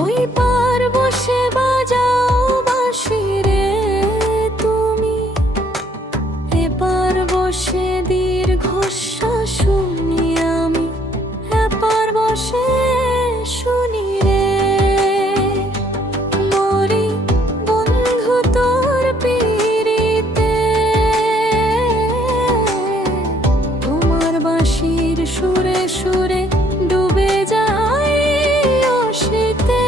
ওই পার বসে বাজাও বাঁশি রে তুমি, এপার বসে দীর্ঘশ্বাস শুনি আমি, এপার বসে শুনি রে। মরি বন্ধু তোর পিরিতে, তোমার বাঁশির সুরে সুরে ডুবে যায় অসিতে।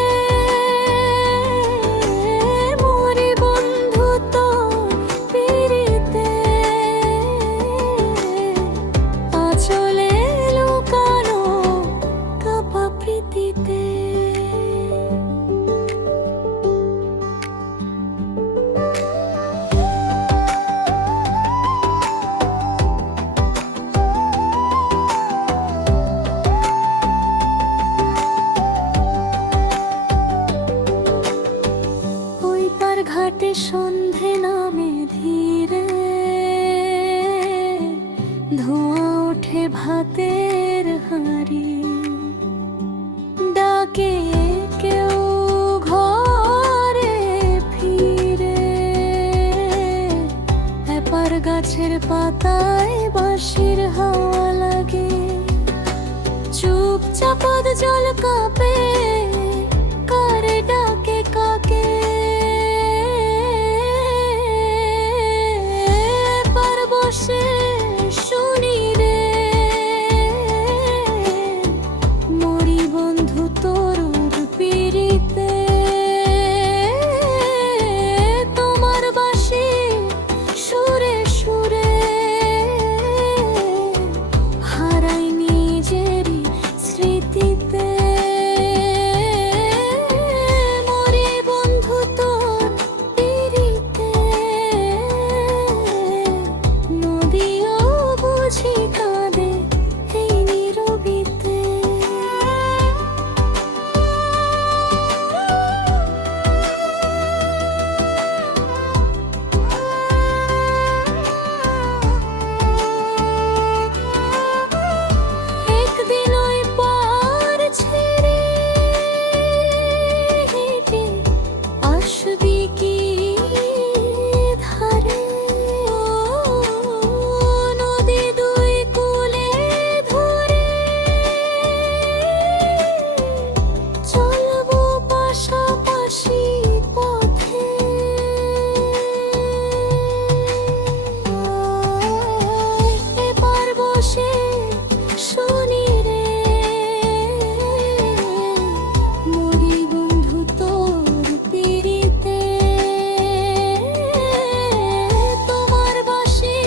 মরি বন্ধু তোর পিরিতে, আঁচলে লুকানো কাপা প্রীতিতে। ঘাটে সন্ধে নামে ধীরে, ধোঁয়া ওঠে ভাতের হাঁড়ি, ডাকে কেউ ঘরে ফিরে। এপার গাছের পাতায় বাঁশির হাওয়া লাগে, চুপচাপ জল কাঁপে, কারে ডাকে কাকে। বসে শুনি রে, মরি বন্ধু তোর পিরিতে। তোমার বাঁশি সুরে সুরে হারাই নিজেরই স্মৃতিতে। মরি বন্ধু তোর পিরিতে, নদীও বুঝি কাঁদে এই নীরবিতে। একদিন ওই পার ছেড়ে হেঁটে আসবি কি ধারে। নদী দুই কূলে ধরে চলবো পাশাপাশি পথে। এপার বসে শুনি রে, মরি বন্ধু তোর পিরিতে। তোমার বাঁশি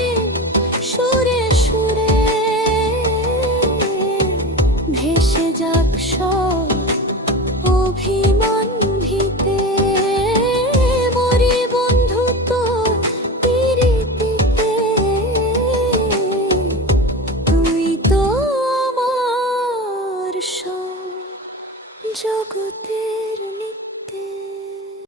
সুরে সুরে ভেসে যাক সব অভিমান ভিতে। মরি বন্ধু তোর পিরিতিতে, তুই তো আমার সব জগতে।